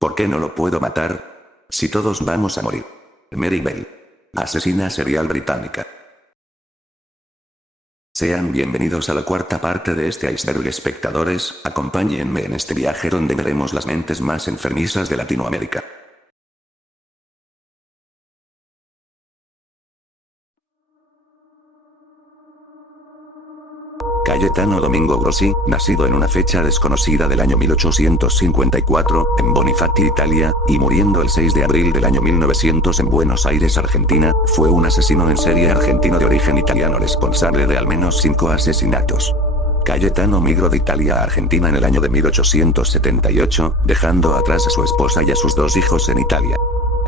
¿Por qué no lo puedo matar? Si todos vamos a morir. Mary Bell. Asesina serial británica. Sean bienvenidos a la cuarta parte de este iceberg, espectadores. Acompáñenme en este viaje donde veremos las mentes más enfermizas de Latinoamérica. Cayetano Domingo Grossi, nacido en una fecha desconocida del año 1854, en Bonifati, Italia, y muriendo el 6 de abril del año 1900 en Buenos Aires, Argentina, fue un asesino en serie argentino de origen italiano responsable de al menos 5 asesinatos. Cayetano migró de Italia a Argentina en el año de 1878, dejando atrás a su esposa y a sus 2 hijos en Italia.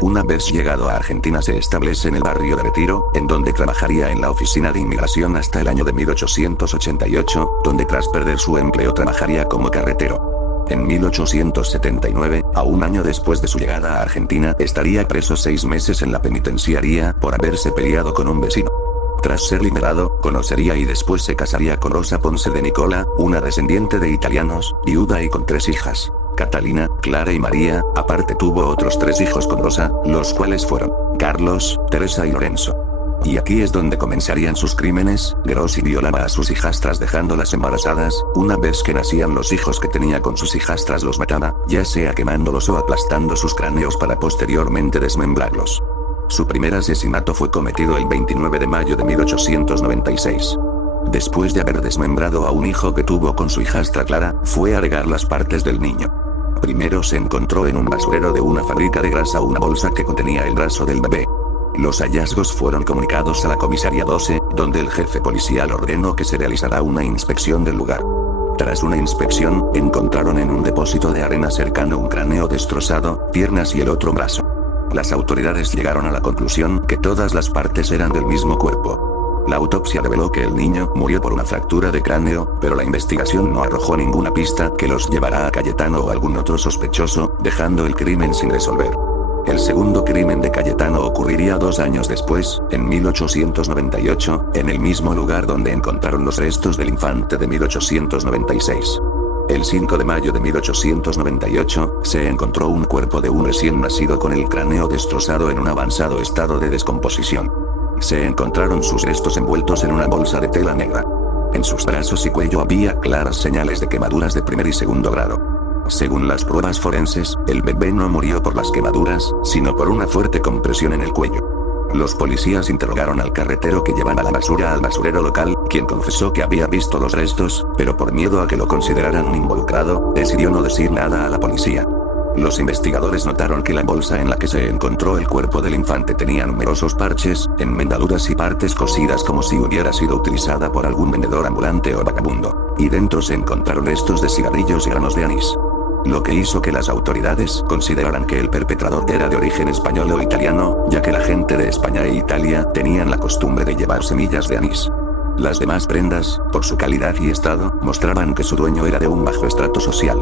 Una vez llegado a Argentina se establece en el barrio de Retiro, en donde trabajaría en la oficina de inmigración hasta el año de 1888, donde tras perder su empleo trabajaría como carretero. En 1879, a un año después de su llegada a Argentina, estaría preso 6 meses en la penitenciaría por haberse peleado con un vecino. Tras ser liberado, conocería y después se casaría con Rosa Ponce de Nicola, una descendiente de italianos, viuda y con 3 hijas. Catalina, Clara y María. Aparte tuvo otros 3 hijos con Rosa, los cuales fueron Carlos, Teresa y Lorenzo. Y aquí es donde comenzarían sus crímenes. Grossi violaba a sus hijastras dejándolas embarazadas. Una vez que nacían los hijos que tenía con sus hijastras los mataba, ya sea quemándolos o aplastando sus cráneos para posteriormente desmembrarlos. Su primer asesinato fue cometido el 29 de mayo de 1896. Después de haber desmembrado a un hijo que tuvo con su hijastra Clara, fue a regar las partes del niño. Primero se encontró en un basurero de una fábrica de grasa una bolsa que contenía el brazo del bebé. Los hallazgos fueron comunicados a la comisaría 12, donde el jefe policial ordenó que se realizara una inspección del lugar. Tras una inspección, encontraron en un depósito de arena cercano un cráneo destrozado, piernas y el otro brazo. Las autoridades llegaron a la conclusión que todas las partes eran del mismo cuerpo. La autopsia reveló que el niño murió por una fractura de cráneo, pero la investigación no arrojó ninguna pista que los llevará a Cayetano o algún otro sospechoso, dejando el crimen sin resolver. El segundo crimen de Cayetano ocurriría 2 años después, en 1898, en el mismo lugar donde encontraron los restos del infante de 1896. El 5 de mayo de 1898, se encontró un cuerpo de un recién nacido con el cráneo destrozado en un avanzado estado de descomposición. Se encontraron sus restos envueltos en una bolsa de tela negra. En sus brazos y cuello había claras señales de quemaduras de primer y segundo grado. Según las pruebas forenses, el bebé no murió por las quemaduras, sino por una fuerte compresión en el cuello. Los policías interrogaron al carretero que llevaba la basura al basurero local, quien confesó que había visto los restos, pero por miedo a que lo consideraran un involucrado, decidió no decir nada a la policía. Los investigadores notaron que la bolsa en la que se encontró el cuerpo del infante tenía numerosos parches, enmendaduras y partes cosidas como si hubiera sido utilizada por algún vendedor ambulante o vagabundo. Y dentro se encontraron restos de cigarrillos y granos de anís. Lo que hizo que las autoridades consideraran que el perpetrador era de origen español o italiano, ya que la gente de España e Italia tenían la costumbre de llevar semillas de anís. Las demás prendas, por su calidad y estado, mostraban que su dueño era de un bajo estrato social.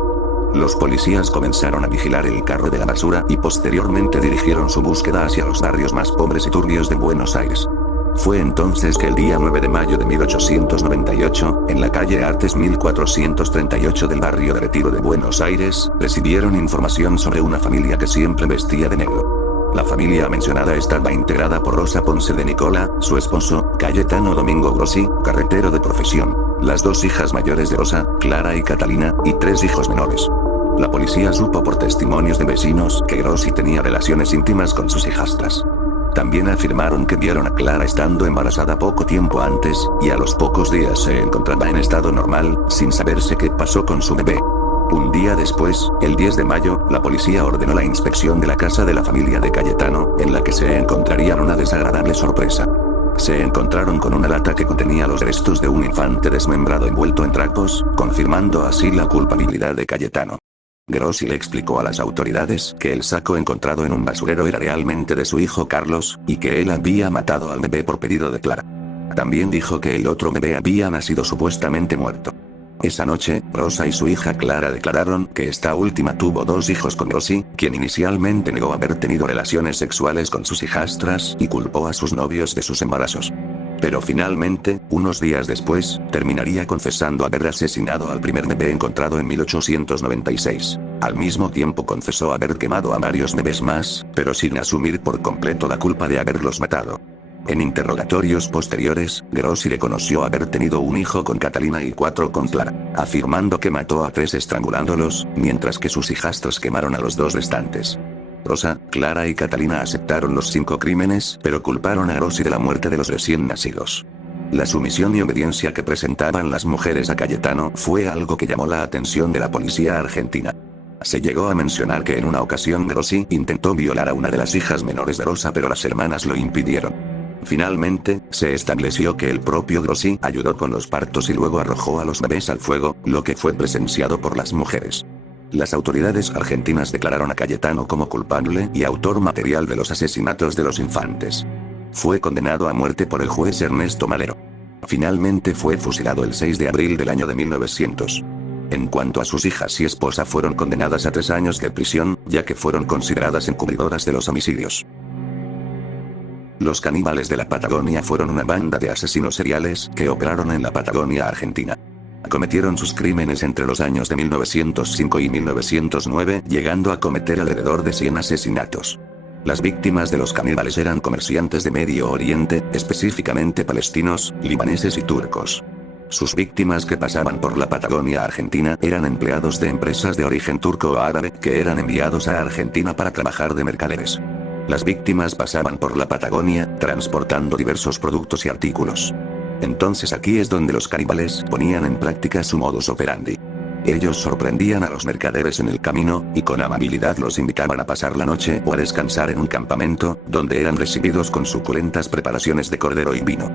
Los policías comenzaron a vigilar el carro de la basura y posteriormente dirigieron su búsqueda hacia los barrios más pobres y turbios de Buenos Aires. Fue entonces que el día 9 de mayo de 1898, en la calle Artes 1438 del barrio de Retiro de Buenos Aires, recibieron información sobre una familia que siempre vestía de negro. La familia mencionada estaba integrada por Rosa Ponce de Nicola, su esposo, Cayetano Domingo Grossi, carretero de profesión, las 2 hijas mayores de Rosa, Clara y Catalina, y 3 hijos menores. La policía supo por testimonios de vecinos que Grossi tenía relaciones íntimas con sus hijastras. También afirmaron que vieron a Clara estando embarazada poco tiempo antes, y a los pocos días se encontraba en estado normal, sin saberse qué pasó con su bebé. Un día después, el 10 de mayo, la policía ordenó la inspección de la casa de la familia de Cayetano, en la que se encontrarían una desagradable sorpresa. Se encontraron con una lata que contenía los restos de un infante desmembrado envuelto en trapos, confirmando así la culpabilidad de Cayetano. Grossi le explicó a las autoridades que el saco encontrado en un basurero era realmente de su hijo Carlos, y que él había matado al bebé por pedido de Clara. También dijo que el otro bebé había nacido supuestamente muerto. Esa noche, Rosa y su hija Clara declararon que esta última tuvo 2 hijos con Grossi, quien inicialmente negó haber tenido relaciones sexuales con sus hijastras y culpó a sus novios de sus embarazos. Pero finalmente, unos días después, terminaría confesando haber asesinado al primer bebé encontrado en 1896. Al mismo tiempo confesó haber quemado a varios bebés más, pero sin asumir por completo la culpa de haberlos matado. En interrogatorios posteriores, Grossi reconoció haber tenido un hijo con Catalina y 4 con Clara, afirmando que mató a 3 estrangulándolos, mientras que sus hijastros quemaron a los 2 restantes. Rosa, Clara y Catalina aceptaron los 5 crímenes, pero culparon a Grossi de la muerte de los recién nacidos. La sumisión y obediencia que presentaban las mujeres a Cayetano fue algo que llamó la atención de la policía argentina. Se llegó a mencionar que en una ocasión Grossi intentó violar a una de las hijas menores de Rosa, pero las hermanas lo impidieron. Finalmente, se estableció que el propio Grossi ayudó con los partos y luego arrojó a los bebés al fuego, lo que fue presenciado por las mujeres. Las autoridades argentinas declararon a Cayetano como culpable y autor material de los asesinatos de los infantes. Fue condenado a muerte por el juez Ernesto Malero. Finalmente fue fusilado el 6 de abril del año de 1900. En cuanto a sus hijas y esposa, fueron condenadas a 3 años de prisión, ya que fueron consideradas encubridoras de los homicidios. Los caníbales de la Patagonia fueron una banda de asesinos seriales que operaron en la Patagonia Argentina. Cometieron sus crímenes entre los años de 1905 y 1909, llegando a cometer alrededor de 100 asesinatos. Las víctimas de los caníbales eran comerciantes de Medio Oriente, específicamente palestinos, libaneses y turcos. Sus víctimas que pasaban por la Patagonia Argentina eran empleados de empresas de origen turco o árabe que eran enviados a Argentina para trabajar de mercaderes. Las víctimas pasaban por la Patagonia, transportando diversos productos y artículos. Entonces aquí es donde los caníbales ponían en práctica su modus operandi. Ellos sorprendían a los mercaderes en el camino, y con amabilidad los invitaban a pasar la noche o a descansar en un campamento, donde eran recibidos con suculentas preparaciones de cordero y vino.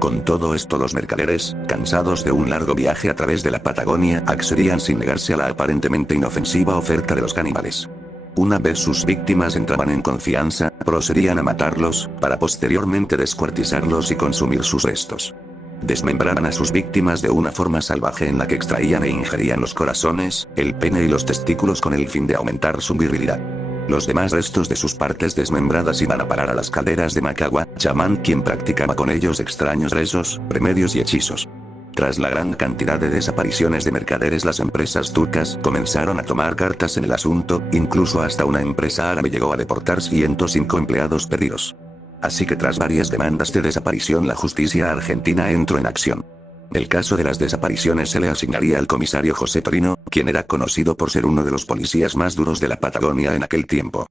Con todo esto, los mercaderes, cansados de un largo viaje a través de la Patagonia, accedían sin negarse a la aparentemente inofensiva oferta de los caníbales. Una vez sus víctimas entraban en confianza, procedían a matarlos, para posteriormente descuartizarlos y consumir sus restos. Desmembraban a sus víctimas de una forma salvaje en la que extraían e ingerían los corazones, el pene y los testículos con el fin de aumentar su virilidad. Los demás restos de sus partes desmembradas iban a parar a las calderas de Macagua, chamán quien practicaba con ellos extraños rezos, remedios y hechizos. Tras la gran cantidad de desapariciones de mercaderes, las empresas turcas comenzaron a tomar cartas en el asunto, incluso hasta una empresa árabe llegó a deportar 105 empleados perdidos. Así que tras varias demandas de desaparición, la justicia argentina entró en acción. El caso de las desapariciones se le asignaría al comisario José Torino, quien era conocido por ser uno de los policías más duros de la Patagonia en aquel tiempo.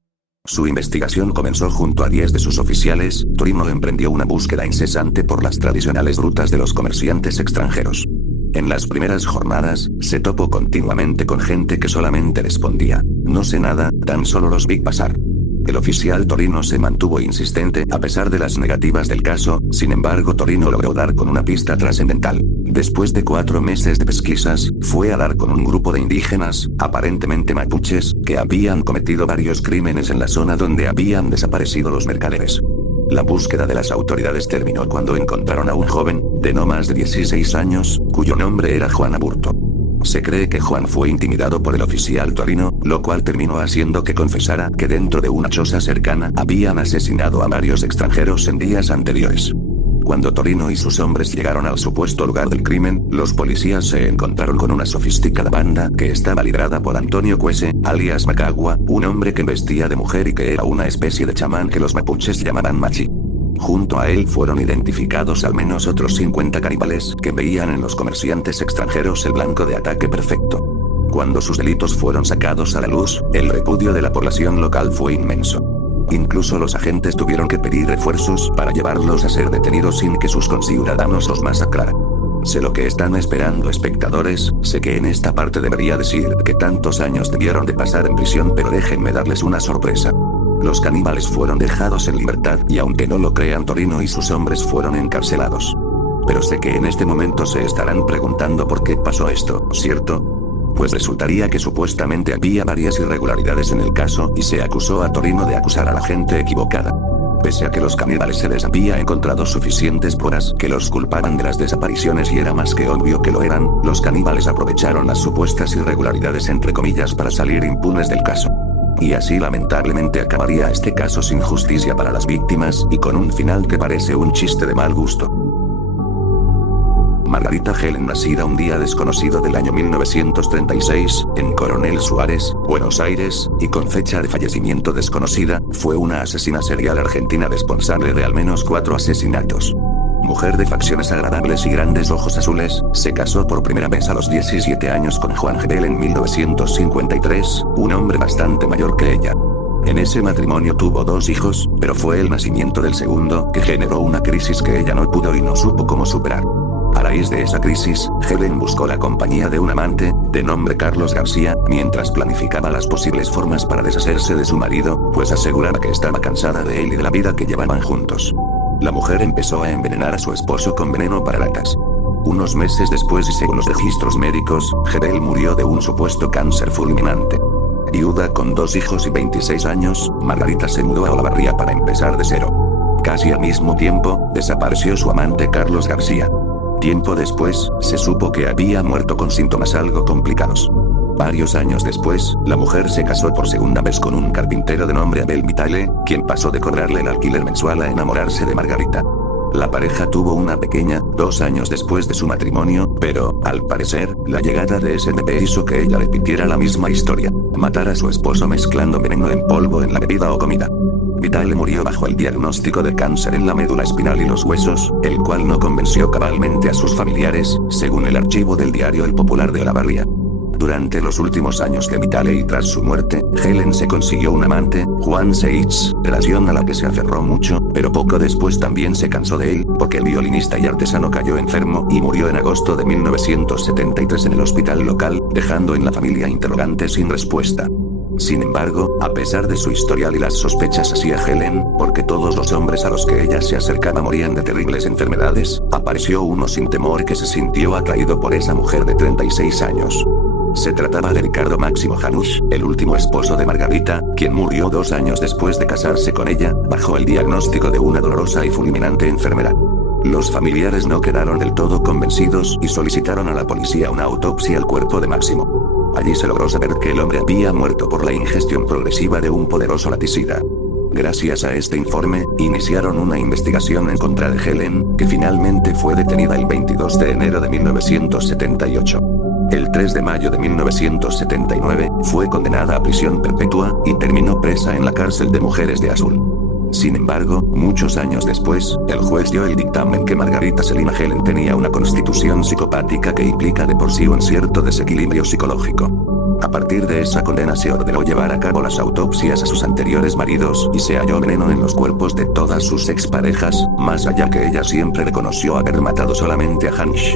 Su investigación comenzó junto a 10 de sus oficiales. Torino emprendió una búsqueda incesante por las tradicionales rutas de los comerciantes extranjeros. En las primeras jornadas, se topó continuamente con gente que solamente respondía: no sé nada, tan solo los vi pasar. El oficial Torino se mantuvo insistente a pesar de las negativas del caso. Sin embargo, Torino logró dar con una pista trascendental. Después de 4 meses de pesquisas, fue a dar con un grupo de indígenas, aparentemente mapuches, que habían cometido varios crímenes en la zona donde habían desaparecido los mercaderes. La búsqueda de las autoridades terminó cuando encontraron a un joven, de no más de 16 años, cuyo nombre era Juan Aburto. Se cree que Juan fue intimidado por el oficial Torino, lo cual terminó haciendo que confesara que dentro de una choza cercana habían asesinado a varios extranjeros en días anteriores. Cuando Torino y sus hombres llegaron al supuesto lugar del crimen, los policías se encontraron con una sofisticada banda que estaba liderada por Antonio Cuese, alias Macagua, un hombre que vestía de mujer y que era una especie de chamán que los mapuches llamaban machi. Junto a él fueron identificados al menos otros 50 caníbales que veían en los comerciantes extranjeros el blanco de ataque perfecto. Cuando sus delitos fueron sacados a la luz, el repudio de la población local fue inmenso. Incluso los agentes tuvieron que pedir refuerzos para llevarlos a ser detenidos sin que sus conciudadanos los masacraran. Sé lo que están esperando, espectadores. Sé que en esta parte debería decir que tantos años debieron de pasar en prisión, pero déjenme darles una sorpresa. Los caníbales fueron dejados en libertad y, aunque no lo crean, Torino y sus hombres fueron encarcelados. Pero sé que en este momento se estarán preguntando por qué pasó esto, ¿cierto? Pues resultaría que supuestamente había varias irregularidades en el caso y se acusó a Torino de acusar a la gente equivocada. Pese a que los caníbales se les había encontrado suficientes pruebas que los culpaban de las desapariciones y era más que obvio que lo eran, los caníbales aprovecharon las supuestas irregularidades entre comillas para salir impunes del caso. Y así lamentablemente acabaría este caso sin justicia para las víctimas y con un final que parece un chiste de mal gusto. Margarita Helen, nacida un día desconocido del año 1936, en Coronel Suárez, Buenos Aires, y con fecha de fallecimiento desconocida, fue una asesina serial argentina responsable de al menos 4 asesinatos. Mujer de facciones agradables y grandes ojos azules, se casó por primera vez a los 17 años con Juan Gebel en 1953, un hombre bastante mayor que ella. En ese matrimonio tuvo 2 hijos, pero fue el nacimiento del segundo que generó una crisis que ella no pudo y no supo cómo superar. A raíz de esa crisis, Helen buscó la compañía de un amante, de nombre Carlos García, mientras planificaba las posibles formas para deshacerse de su marido, pues aseguraba que estaba cansada de él y de la vida que llevaban juntos. La mujer empezó a envenenar a su esposo con veneno para ratas. Unos meses después y según los registros médicos, Gebel murió de un supuesto cáncer fulminante. Viuda con 2 hijos y 26 años, Margarita se mudó a Olavarría para empezar de cero. Casi al mismo tiempo, desapareció su amante Carlos García. Tiempo después, se supo que había muerto con síntomas algo complicados. Varios años después, la mujer se casó por segunda vez con un carpintero de nombre Abel Vitale, quien pasó de cobrarle el alquiler mensual a enamorarse de Margarita. La pareja tuvo una pequeña, 2 años después de su matrimonio, pero, al parecer, la llegada de ese bebé hizo que ella repitiera la misma historia: matar a su esposo mezclando veneno en polvo en la bebida o comida. Vitale murió bajo el diagnóstico de cáncer en la médula espinal y los huesos, el cual no convenció cabalmente a sus familiares, según el archivo del diario El Popular de Olavarría. Durante los últimos años de Vitale y tras su muerte, Helen se consiguió un amante, Juan Seitz, relación a la que se aferró mucho, pero poco después también se cansó de él, porque el violinista y artesano cayó enfermo y murió en agosto de 1973 en el hospital local, dejando en la familia interrogantes sin respuesta. Sin embargo, a pesar de su historial y las sospechas hacia Helen, porque todos los hombres a los que ella se acercaba morían de terribles enfermedades, apareció uno sin temor que se sintió atraído por esa mujer de 36 años. Se trataba de Ricardo Máximo Janusz, el último esposo de Margarita, quien murió 2 años después de casarse con ella, bajo el diagnóstico de una dolorosa y fulminante enfermedad. Los familiares no quedaron del todo convencidos y solicitaron a la policía una autopsia al cuerpo de Máximo. Allí se logró saber que el hombre había muerto por la ingestión progresiva de un poderoso laticida. Gracias a este informe, iniciaron una investigación en contra de Helen, que finalmente fue detenida el 22 de enero de 1978. El 3 de mayo de 1979, fue condenada a prisión perpetua, y terminó presa en la cárcel de mujeres de Azul. Sin embargo, muchos años después, el juez dio el dictamen que Margarita Selina Helen tenía una constitución psicopática que implica de por sí un cierto desequilibrio psicológico. A partir de esa condena se ordenó llevar a cabo las autopsias a sus anteriores maridos y se halló veneno en los cuerpos de todas sus exparejas, más allá que ella siempre reconoció haber matado solamente a Janusz.